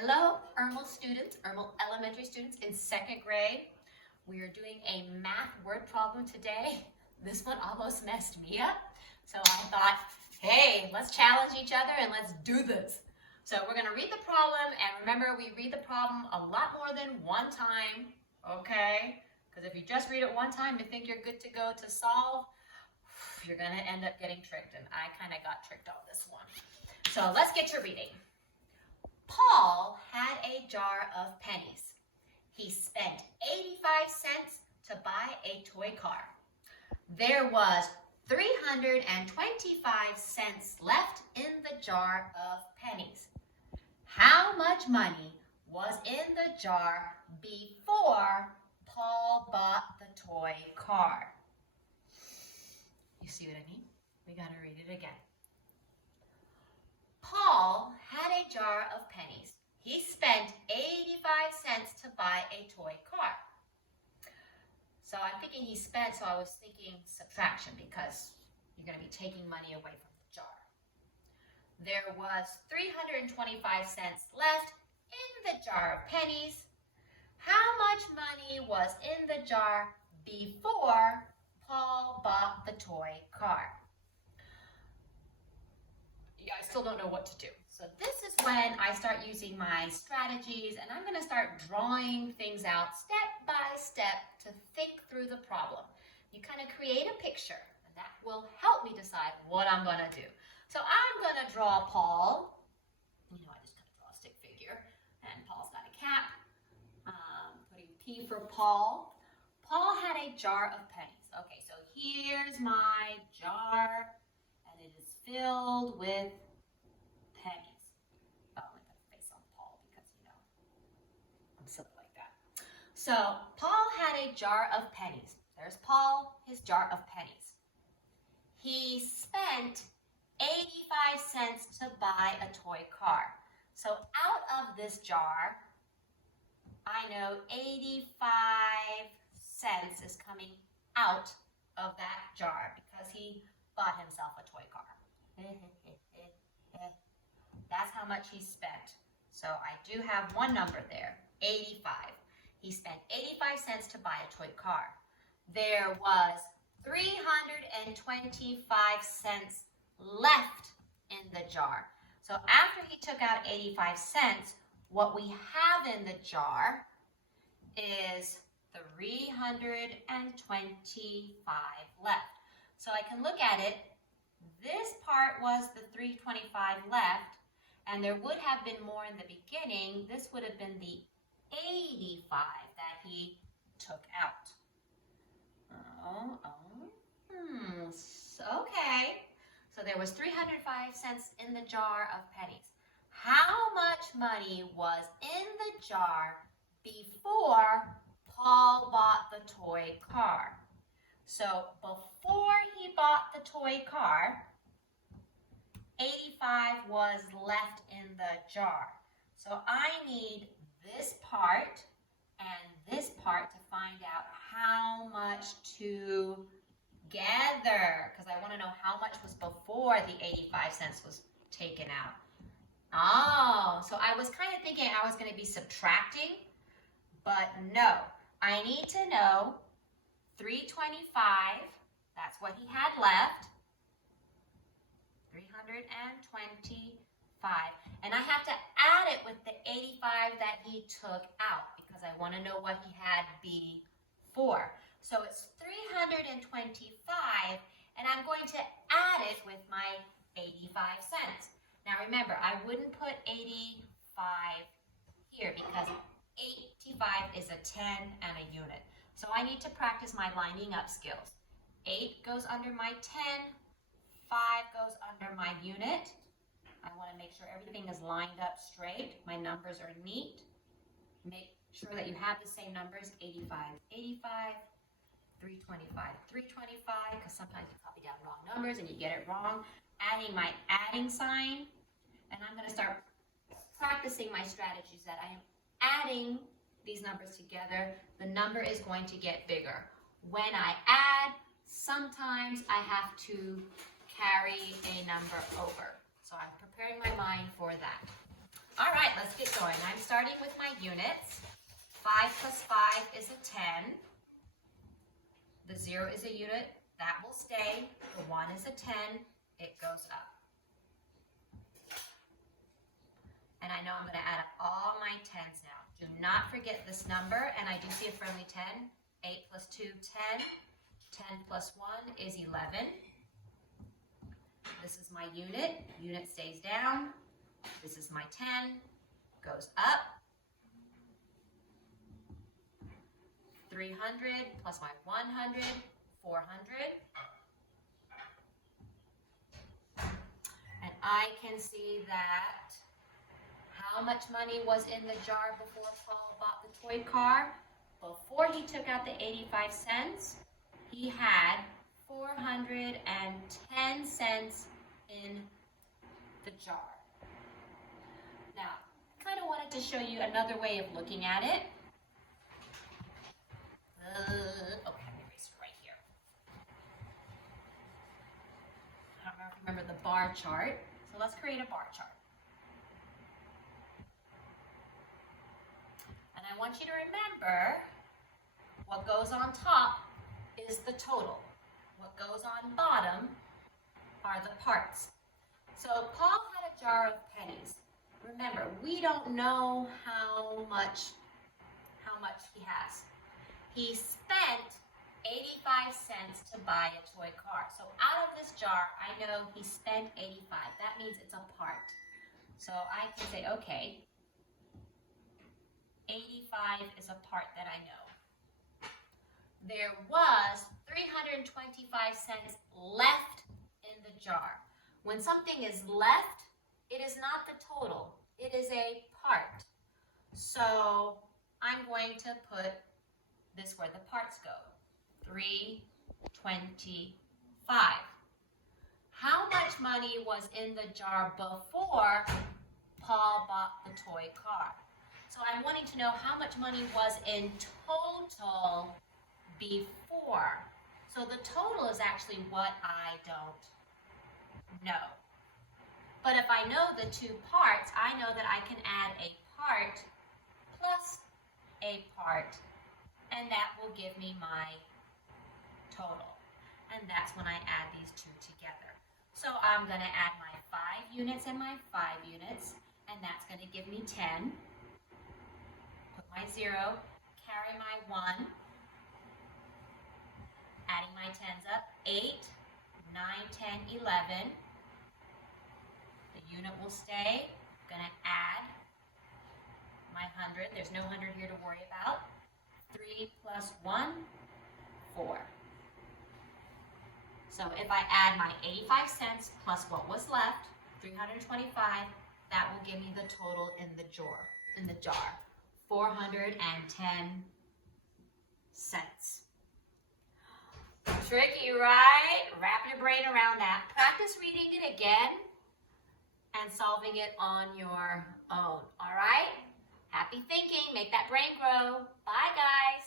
Hello, Irmal students, Irmal Elementary students in second grade. We are doing a math word problem today. This one almost messed me up. So I thought, hey, let's challenge each other and let's do this. So we're gonna read the problem, and remember, we read the problem a lot more than one time, okay? Because if you just read it one time and think you're good to go to solve, you're gonna end up getting tricked, and I kind of got tricked on this one. So let's get to reading. Paul had a jar of pennies. He spent 85 cents to buy a toy car. There was 325 cents left in the jar of pennies. How much money was in the jar before Paul bought the toy car? You see what I mean? We got to read it again. Paul had a jar of pennies. He spent 85 cents to buy a toy car. So I'm thinking he spent, so I was thinking subtraction because you're going to be taking money away from the jar. There was 325 cents left in the jar of pennies. How much money was in the jar before Paul bought the toy car? I still don't know what to do. So this is when I start using my strategies, and I'm going to start drawing things out step by step to think through the problem. You kind of create a picture, and that will help me decide what I'm going to do. So I'm going to draw Paul. I just kind of draw a stick figure, and Paul's got a cap. Putting P for Paul. Paul had a jar of pennies. Okay, so here's my jar. And it is filled with pennies. Oh, I'm going to put a face on Paul because, I'm silly like that. So, Paul had a jar of pennies. There's Paul, his jar of pennies. He spent 85 cents to buy a toy car. So, out of this jar, I know 85 cents is coming out of that jar because he bought himself a toy car. That's how much he spent. So I do have one number there, 85. He spent 85 cents to buy a toy car. There was 325 cents left in the jar. So after he took out 85 cents, what we have in the jar is 325 left. So I can look at it. This part was the 325 left, and there would have been more in the beginning. This would have been the 85 that he took out. Okay. So there was 305 cents in the jar of pennies. How much money was in the jar before Paul bought the toy car? So before he bought the toy car, 85 was left in the jar. So I need this part and this part to find out how much together, because I want to know how much was before the 85 cents was taken out. Oh, so I was kind of thinking I was going to be subtracting, but no. I need to know 325, that's what he had left, 325, and I have to add it with the 85 that he took out because I want to know what he had before. So it's 325, and I'm going to add it with my 85 cents. Now remember, I wouldn't put 85 here because 85 is a 10 and a unit. So I need to practice my lining up skills. 8 goes under my 10, 5 goes under my unit. I want to make sure everything is lined up straight. My numbers are neat. Make sure that you have the same numbers, 85, 85, 325, 325, because sometimes you copy down wrong numbers and you get it wrong. Adding my adding sign, and I'm going to start practicing my strategies that I am adding these numbers together. The number is going to get bigger. When I add, sometimes I have to carry a number over. So I'm preparing my mind for that. All right, let's get going. I'm starting with my units. 5 plus 5 is a 10. The 0 is a unit. That will stay. The 1 is a 10. It goes up. And I know I'm going to add up all my 10s now. Do not forget this number, and I do see a friendly 10. 8 plus 2, 10. 10 plus 1 is 11. This is my unit. Unit stays down. This is my 10. Goes up. 300 plus my 100, 400. And I can see that how much money was in the jar before Paul bought the toy car? Before he took out the 85 cents, he had 410 cents in the jar. Now, I kind of wanted to show you another way of looking at it. Okay, let me erase it right here. I don't remember the bar chart, so let's create a bar chart. And I want you to remember what goes on top is the total. What goes on bottom are the parts. So Paul had a jar of pennies. Remember, we don't know how much he has. He spent 85 cents to buy a toy car. So out of this jar, I know he spent 85. That means it's a part. So I can say, okay, 85 is a part that I know. There was 325 cents left in the jar. When something is left, it is not the total. It is a part. So I'm going to put this where the parts go. 325. How much money was in the jar before Paul bought the toy car? So I'm wanting to know how much money was in total before. So the total is actually what I don't know. But if I know the two parts, I know that I can add a part plus a part, and that will give me my total. And that's when I add these two together. So I'm going to add my 5 units and my 5 units, and that's going to give me 10. Put my 0, carry my 1, adding my 10s up, 8, 9, 10, 11. The unit will stay. I'm going to add my 100. There's no 100 here to worry about. 3 plus 1, 4. So if I add my 85 cents plus what was left, 325, that will give me the total in the jar, 410 cents. Tricky, right? Wrap your brain around that. Practice reading it again and solving it on your own, all right? Happy thinking. Make that brain grow. Bye, guys.